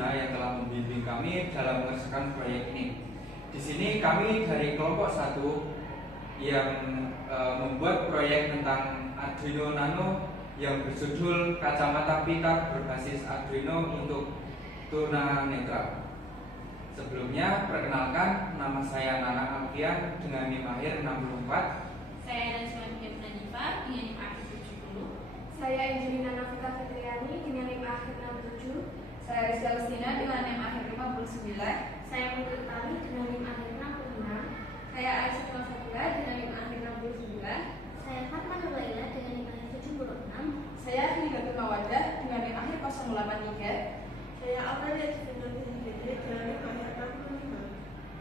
Arjuna yang telah membimbing kami dalam mengerjakan proyek ini. Di sini kami dari kelompok 1 yang membuat proyek tentang Arduino Nano yang berjudul Kacamata Pintar Berbasis Arduino untuk Tunanetra. Sebelumnya, perkenalkan, nama saya Nana Alfian dengan NIM akhir 64. Saya Nazma Nadifa dengan NIM akhir 70. Saya Angelina Nafita Fitriani dengan NIM akhir 67. Saya Rizka Agustina dengan NIM akhir 59. Saya Putri Utami dengan NIM akhir 66. Saya Aisyah Nafila dengan NIM akhir 69. Saya Fatma Nurlaila dengan NIM akhir 76. Saya Hidayatun Mawadah dengan NIM akhir 083. Saya Aurelia Cipinang dengan NIM akhir 65.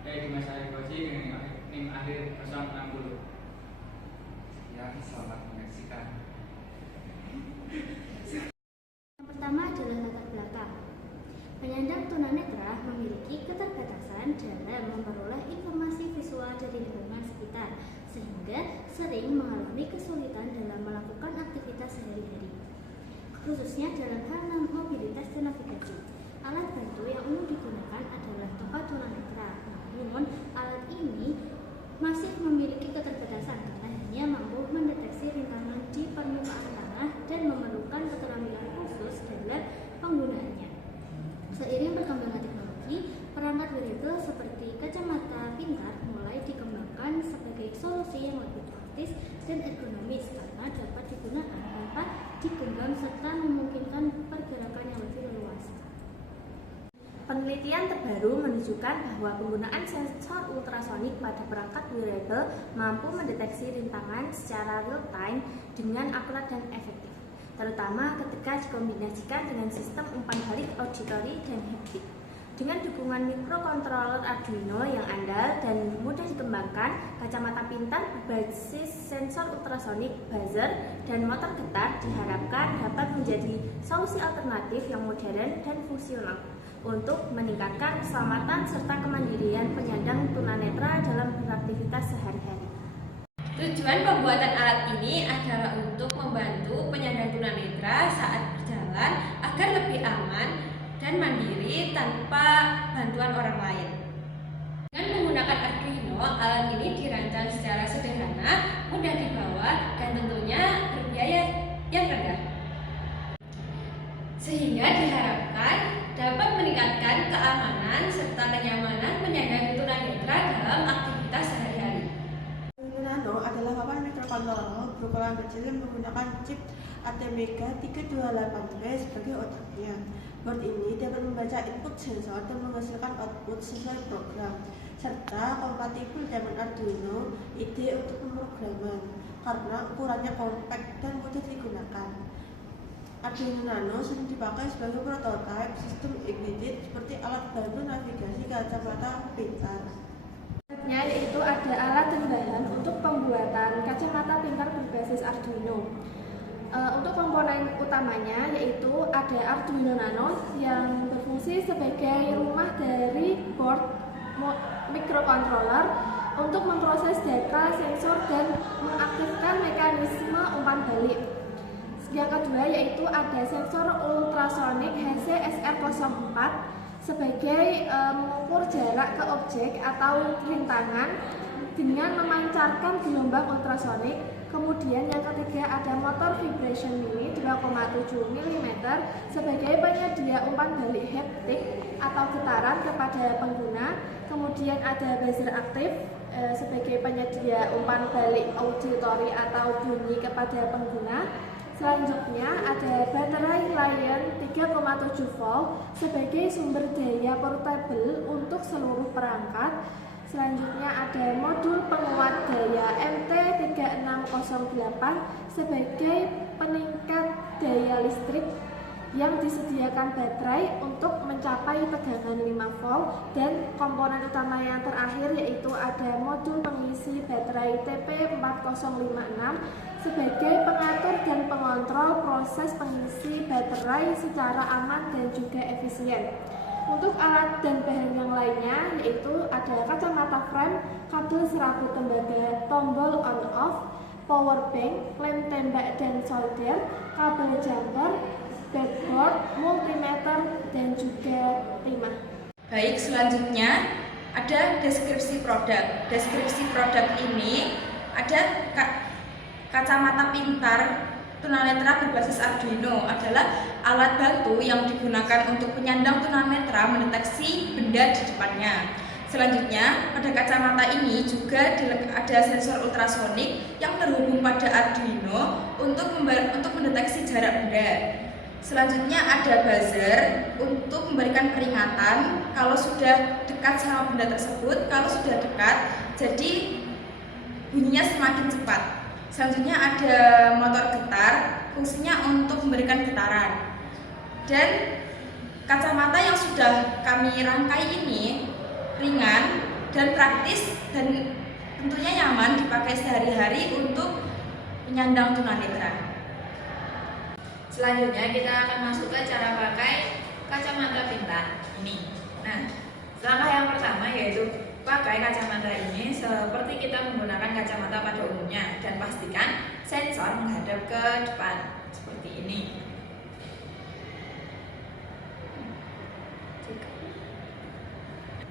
Saya Dimas Arifosi dengan NIM akhir 060. Ya, selamat menyaksikan. Yang pertama adalah latar belakang. Penyandang tunanetra memiliki keterbatasan dalam memperoleh informasi visual dari lingkungan sekitar, sehingga sering mengalami kesulitan dalam melakukan aktivitas sehari-hari, khususnya dalam hal mobilitas dan navigasi. Alat bantu yang umum digunakan adalah tokat tunanetra, namun alat ini masih memiliki keterbatasan karena hanya mampu mendeteksi rintangan di permukaan tanah dan memerlukan keterampilan khusus dalam penggunaannya. Seiring berkembangnya teknologi, perangkat wearable seperti kacamata pintar mulai dikembangkan sebagai solusi yang lebih praktis dan ergonomis karena dapat digunakan tanpa digenggam serta memungkinkan pergerakan yang lebih leluasa. Penelitian terbaru menunjukkan bahwa penggunaan sensor ultrasonik pada perangkat wearable mampu mendeteksi rintangan secara real-time dengan akurat dan efektif, terutama ketika dikombinasikan dengan sistem umpan balik auditori dan haptik. Dengan dukungan mikrokontroler Arduino yang andal dan mudah dikembangkan, kacamata pintar berbasis sensor ultrasonik, buzzer, dan motor getar diharapkan dapat menjadi solusi alternatif yang modern dan fungsional untuk meningkatkan keselamatan serta kemandirian penyandang tunanetra dalam beraktivitas sehari-hari. Tujuan pembuatan alat ini adalah untuk membantu penyandang tunanetra saat berjalan agar lebih aman dan mandiri tanpa bantuan orang lain. Dengan menggunakan Arduino, alat ini dirancang secara sederhana, mudah dibawa, dan tentunya berbiaya yang rendah, sehingga diharapkan dapat meningkatkan keamanan serta kenyamanan penyandang tunanetra dalam aktivitas sehari-hari. Arduino Nano adalah papan mikrokontroler berukuran kecil yang menggunakan chip ATmega 328B sebagai otaknya. Board ini dapat membaca input sensor dan menghasilkan output sesuai program, serta kompatibel dengan Arduino IDE untuk pemrograman karena ukurannya kompak dan mudah digunakan. Arduino Nano sering dipakai sebagai prototipe sistem embedded seperti alat bantu navigasi kacamata pintar. Yaitu ada alat dan bahan untuk pembuatan kacamata pintar berbasis Arduino. Untuk komponen utamanya yaitu ada Arduino Nano yang berfungsi sebagai rumah dari board microcontroller untuk memproses data sensor dan mengaktifkan mekanisme umpan balik. Yang kedua yaitu ada sensor ultrasonik HC-SR04 sebagai mengukur jarak ke objek atau rintangan dengan memancarkan gelombang ultrasonik. Kemudian yang ketiga ada motor vibration mini 2,7 mm sebagai penyedia umpan balik haptik atau getaran kepada pengguna. Kemudian ada buzzer aktif sebagai penyedia umpan balik auditori atau bunyi kepada pengguna. Selanjutnya ada baterai Lion 3,7 volt sebagai sumber daya portable untuk seluruh perangkat. Selanjutnya ada modul penguat daya MT3608 sebagai peningkat daya listrik yang disediakan baterai untuk mencapai tegangan 5 volt, dan komponen utama yang terakhir yaitu ada modul pengisi baterai TP4056 sebagai pengatur dan pengontrol proses pengisi baterai secara aman dan juga efisien. Untuk alat dan bahan yang lainnya yaitu ada kacamata frame, kabel serabut tembaga, tombol on off, power bank, lem tembak dan solder, kabel jumper, breadboard, multimeter, dan juga Baik, selanjutnya ada deskripsi produk. Deskripsi produk ini ada kacamata pintar tunanetra berbasis Arduino adalah alat bantu yang digunakan untuk penyandang tunanetra mendeteksi benda di depannya. Selanjutnya, pada kacamata ini juga ada sensor ultrasonik yang terhubung pada Arduino untuk mendeteksi jarak benda. Selanjutnya ada buzzer untuk memberikan peringatan kalau sudah dekat sama benda tersebut. Kalau sudah dekat, jadi bunyinya semakin cepat. Selanjutnya ada motor getar, fungsinya untuk memberikan getaran. Dan kacamata yang sudah kami rangkai ini ringan dan praktis dan tentunya nyaman dipakai sehari-hari untuk penyandang tunanetra. Selanjutnya kita akan masuk ke cara pakai kacamata pintar ini. Nah, langkah yang pertama yaitu pakai kacamata ini seperti kita menggunakan kacamata pada umumnya dan pastikan sensor menghadap ke depan seperti ini.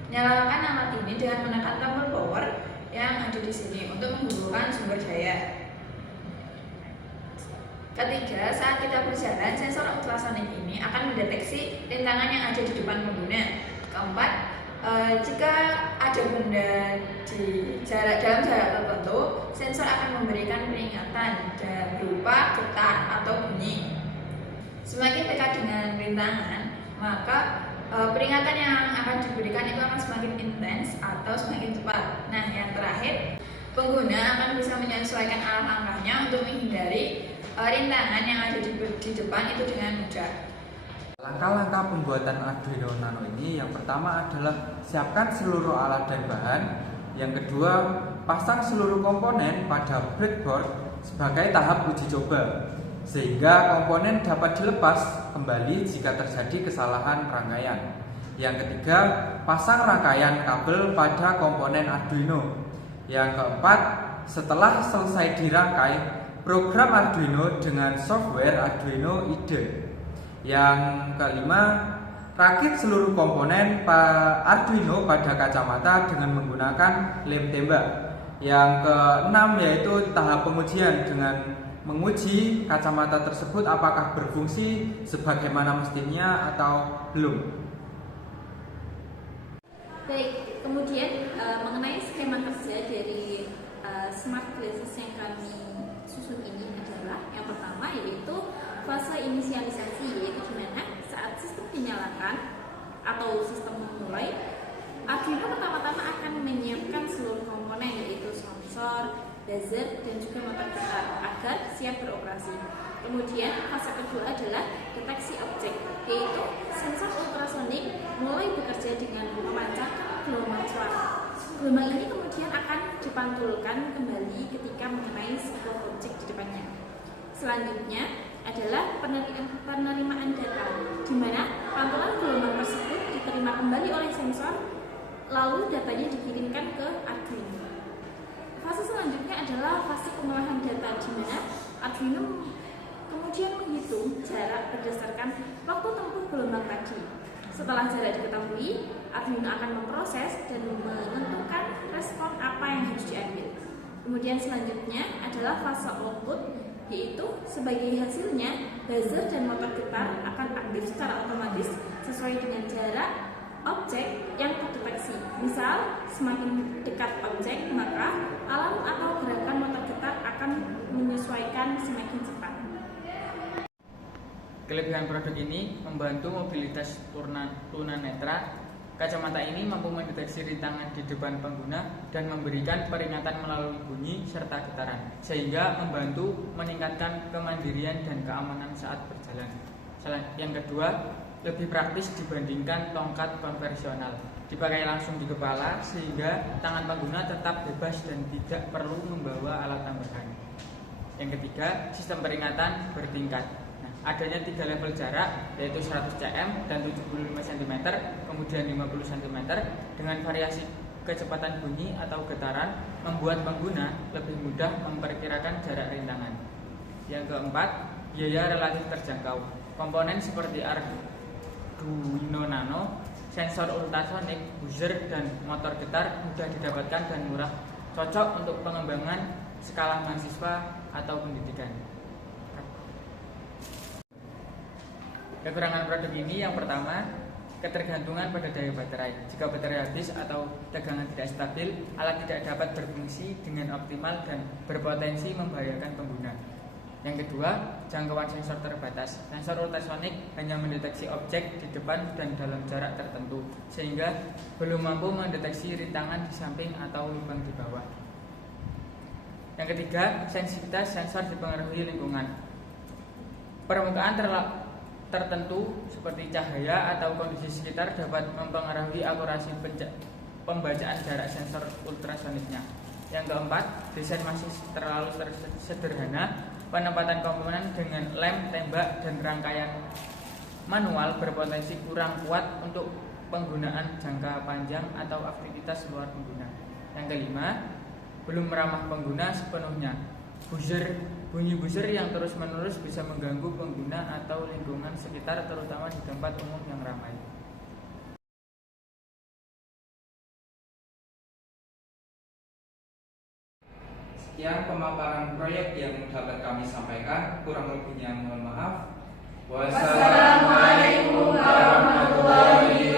Nyalakan alat ini dengan menekan tombol power yang ada di sini untuk menghubungkan sumber daya. Ketiga, saat kita berjalan, sensor ultrasonik ini akan mendeteksi rintangan yang ada di depan pengguna. Keempat, jika ada benda dalam jarak tertentu, sensor akan memberikan peringatan berupa getar atau bunyi. Semakin dekat dengan rintangan, maka peringatan yang akan diberikan itu akan semakin intens atau semakin cepat. Nah, yang terakhir, pengguna akan bisa menyesuaikan arah langkahnya untuk menghindari rintangan yang ada di depan itu dengan mudah. Langkah-langkah pembuatan Arduino Nano ini yang pertama adalah siapkan seluruh alat dan bahan. Yang kedua, pasang seluruh komponen pada breadboard sebagai tahap uji coba, sehingga komponen dapat dilepas kembali jika terjadi kesalahan rangkaian. Yang ketiga, pasang rangkaian kabel pada komponen Arduino. Yang keempat, setelah selesai dirangkai, program Arduino dengan software Arduino IDE. Yang kelima, rakit seluruh komponen Arduino pada kacamata dengan menggunakan lem tembak. Yang keenam yaitu tahap pengujian dengan menguji kacamata tersebut apakah berfungsi sebagaimana mestinya atau belum. Baik, kemudian mengenai skema kerja dari smart glasses yang kami susun ini adalah yang pertama yaitu fase inisialisasi, yaitu dimana saat sistem dinyalakan atau sistem memulai, Arduino pertama-tama akan menyiapkan seluruh komponen yaitu sensor, buzzer, dan juga motor getar agar siap beroperasi. Kemudian fase kedua adalah deteksi objek, yaitu sensor ultrasonik mulai bekerja dengan memancarkan gelombang suara. Gelombang ini kemudian akan dipantulkan kembali ketika mengenai sebuah objek di depannya. Selanjutnya adalah penerimaan data, di mana pantulan gelombang tersebut diterima kembali oleh sensor, lalu datanya dikirimkan ke Arduino. Fase selanjutnya adalah fase pengolahan data, di mana Arduino kemudian menghitung jarak berdasarkan waktu tempuh gelombang tadi. Setelah jarak diketahui, Arduino akan memproses dan menentukan respon apa yang harus diambil. Kemudian selanjutnya adalah fase output, yaitu sebagai hasilnya buzzer dan motor getar akan aktif secara otomatis sesuai dengan jarak objek yang terdeteksi. Misal, semakin dekat objek, maka alarm atau gerakan motor getar akan menyesuaikan semakin cepat. Kelebihan produk ini membantu mobilitas tunanetra. Kacamata ini mampu mendeteksi rintangan di depan pengguna dan memberikan peringatan melalui bunyi serta getaran, sehingga membantu meningkatkan kemandirian dan keamanan saat berjalan. Yang kedua, lebih praktis dibandingkan tongkat konvensional. Dipakai langsung di kepala sehingga tangan pengguna tetap bebas dan tidak perlu membawa alat tambahan. Yang ketiga, sistem peringatan bertingkat. Adanya 3 level jarak, yaitu 100 cm dan 75 cm, kemudian 50 cm, dengan variasi kecepatan bunyi atau getaran, membuat pengguna lebih mudah memperkirakan jarak rintangan. Yang keempat, biaya relatif terjangkau. Komponen seperti Arduino Nano sensor ultrasonik, buzzer, dan motor getar mudah didapatkan dan murah, cocok untuk pengembangan skala mahasiswa atau pendidikan. Kekurangan produk ini yang pertama, ketergantungan pada daya baterai. Jika baterai habis atau tegangan tidak stabil, alat tidak dapat berfungsi dengan optimal dan berpotensi membahayakan pengguna. Yang kedua, jangkauan sensor terbatas. Sensor ultrasonik hanya mendeteksi objek di depan dan dalam jarak tertentu, sehingga belum mampu mendeteksi rintangan di samping atau lubang di bawah. Yang ketiga, sensitivitas sensor dipengaruhi lingkungan. Permukaan tertentu seperti cahaya atau kondisi sekitar dapat mempengaruhi akurasi pembacaan jarak sensor ultrasoniknya. Yang keempat, desain masih terlalu sederhana. Penempatan komponen dengan lem, tembak, dan rangkaian manual berpotensi kurang kuat untuk penggunaan jangka panjang atau aktivitas luar pengguna. Yang kelima, belum ramah pengguna sepenuhnya. Bunyi buzzer yang terus-menerus bisa mengganggu pengguna atau lingkungan sekitar, terutama di tempat umum yang ramai. Sekian pemaparan proyek yang dapat kami sampaikan. Kurang lebihnya mohon maaf. Wassalamualaikum warahmatullahi